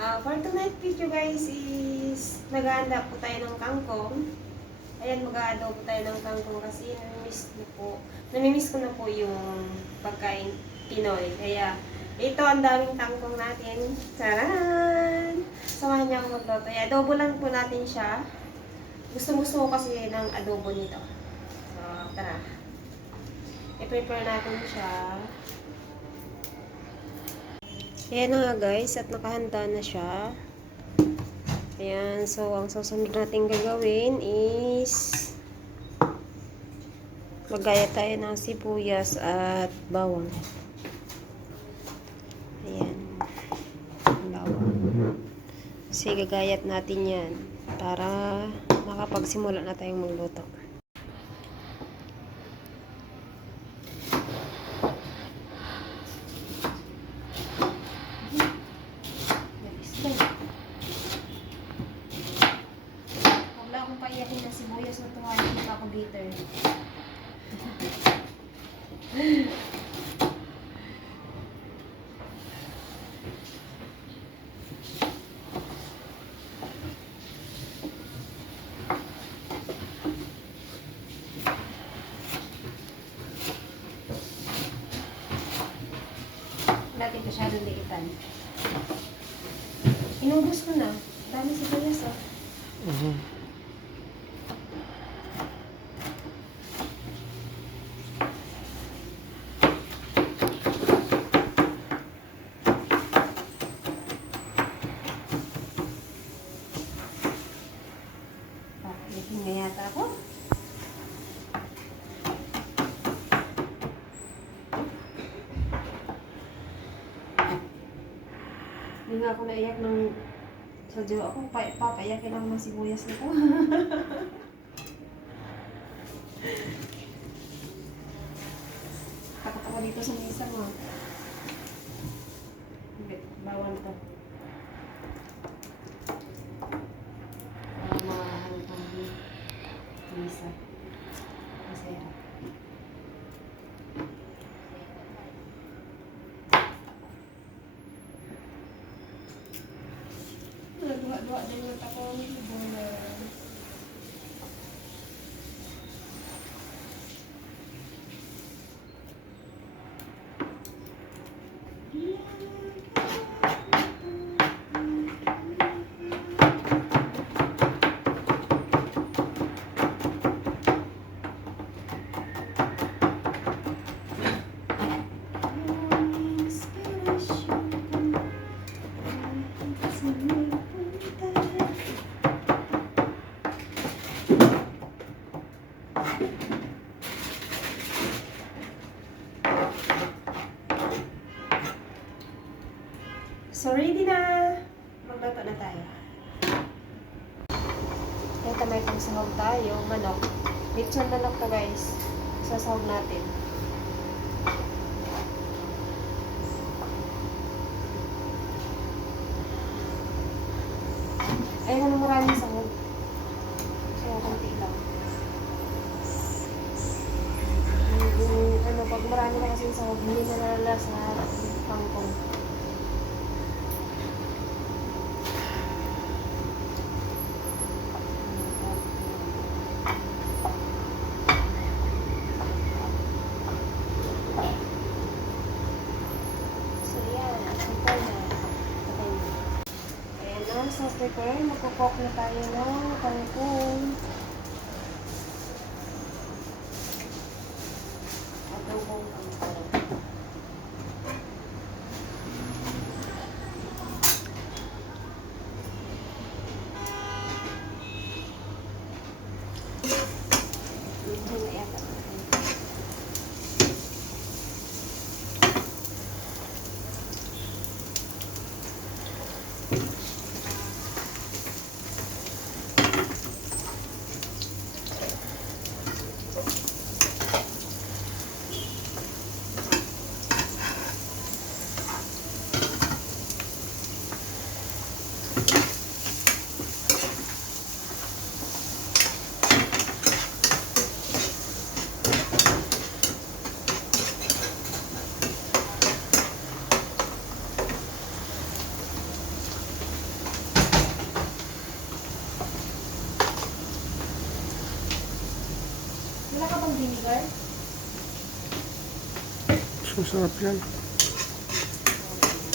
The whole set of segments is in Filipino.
Ah, for tonight video guys is naghahanda po tayo ng kangkong. Ayan, mag-adobo tayo ng kangkong kasi namimiss ko po. Namimiss ko na po yung pagkain Pinoy. Kaya ito ang daming tangkong natin. Taran! Samahan niyo ako magluto. Adobo lang po natin siya. Gusto-gusto ko kasi ng adobo nito. So, tara. I-prepare natin siya. Ayan na nga guys, at nakahanda na siya. Ayan, so ang susunod natin gagawin is magaya tayo ng sibuyas at bawang. Ayan. Bawang. Kasi gagayat natin yan para makapagsimula na tayong magluto. Huwag lang akong paiyakin ng sibuyas na tuwa, hindi pa ako bitter. Dati masyadong liitan. Inubos ko na. Dami sibuyas ah. Pakitin nga yata ako. Hindi nga ako naiyak ng sa jowa ko. Pa papayakin ako ng sibuyas nito. Takot ako dito sa mesa mo. Bawal to. Para maano tong mesa. So, ready na! Magluto na tayo. Ito may pangsahog tayo, manok. Lechon manok to guys. Sasahog natin. Ayun maraming sahog. So, konti lang. Yung, yung, ano, pag marami na kasi sahog, hindi na nalalasa yung pangkong. So, yan. Prepare na. Okay na. Ayan na. Prepare. Magkukok na tayo ng kangkong. Masarap yan.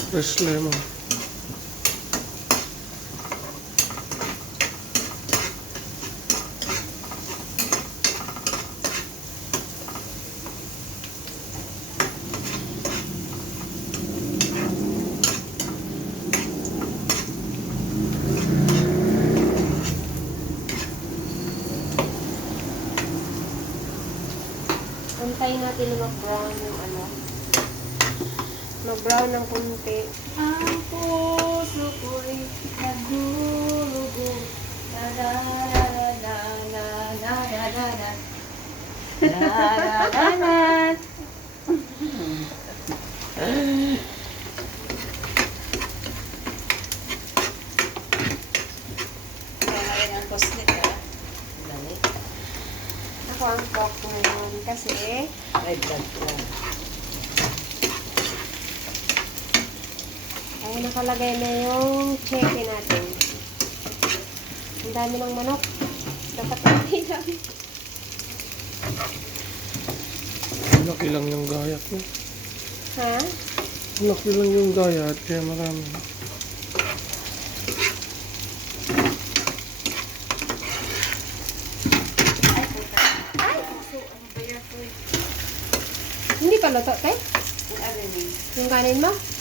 Fresh lemon. Antayin natin na mag-brown yung ano. Mag-brown ng kunti. Ang puso ko'y nagulugo. La la la la la la la la la. La la la la. Ang. Dali. Ako ang talk ngayon kasi May blood ay nakalagay na yung cheque natin. Ang dami ng manok. Dapat natin lang. Laki lang yung gayat mo. Ha? Laki lang yung gayat, kaya marami. Ano. Hindi pa luto, te? Ang ano ni? Yung kanin mo?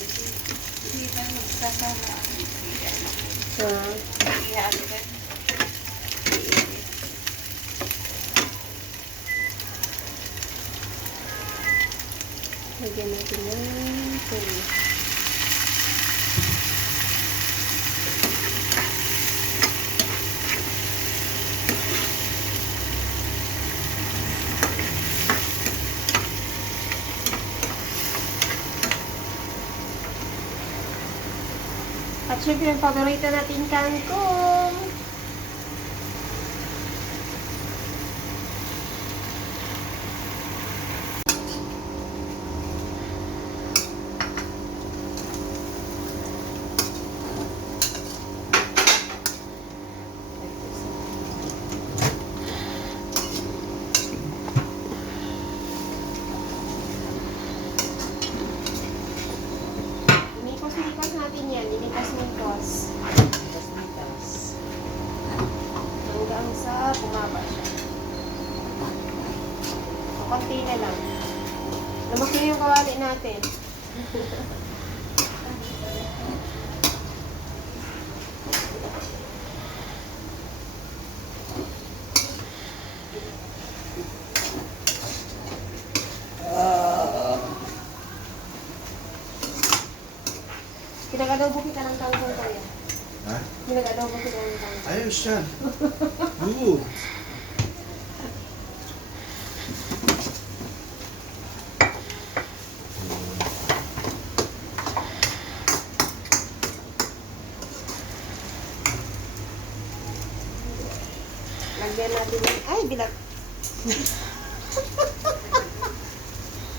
Hmm. Lagyan natin ng tulis. At syempre, ang paborito natin kangkong. Inikos-nikos natin yan. Inikos-nikos. Tapos mitas. Hanggang sa bumaba siya. O, na lang. Lumaki na yung kawali natin. Pinag-adobo kita ng kangkong ko yan. Ha? Pinag-adobo kita ng kangkong. Ayos yan. Good. Lagyan natin ng... Ay, bilat!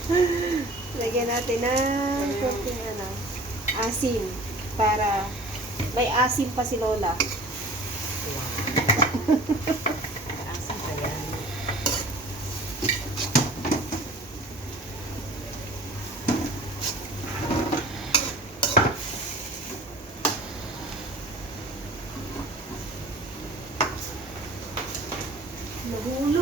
Lagyan natin ng kunting ano, asin. Para may asin pa si Lola. Asan ba yan? Nahulog,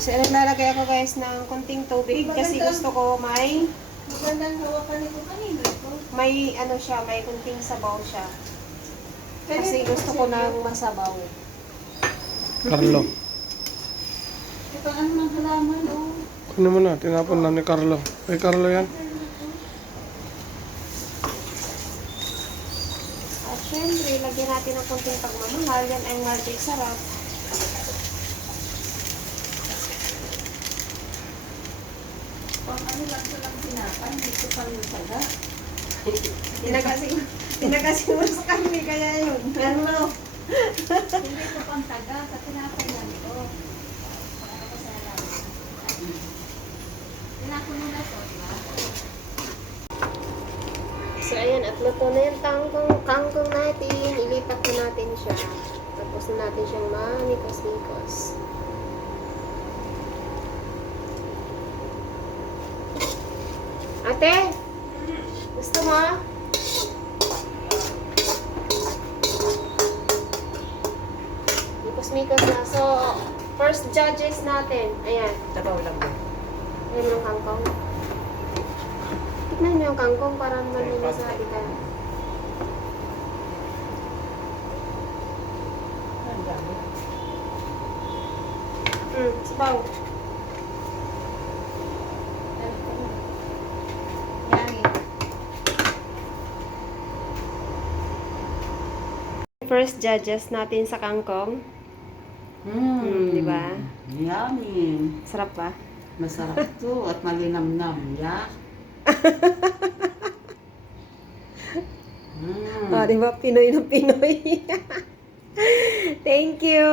So, naglalagay ako guys ng konting tubig kasi gusto ko may Magandang hawakan nito kanina ito. may ano siya, may kunting sabaw siya. Kasi gusto ko nang masabaw. Carlo. Ito ano ng halaman oh. Ano mo na, tinapon na ni Carlo. Ay, Carlo yan. At syempre, lagyan natin ng kunting pagmamahal. Yan ay magic sarap. Ito sinapay. Dito pa yung saga. Tinagasin, tinagasin mo sa kami kaya yun. Ano? Hindi ko pang taga, sa tinapay lang ito. Para ko sa. Tinapay mo na to, di ba? So ayan, at luto na yung kangkong, kangkong natin. Ilipat na natin siya. Tapos na natin siyang manikos-nikos. Ate! Gusto mo? Mikos-mikos na. So, first judges natin. Ayan. Sabaw lang ba? Ayan yung kangkong. Tignan mo yung kangkong para masabi ka. Dami. Hmm, sabaw. First judges natin sa kangkong. Mm. Mm, di ba? Yummy. Sarap ba? Masarap to at malinamnam. Ya. mm. Oh, di ba? Pinoy na Pinoy. Thank you.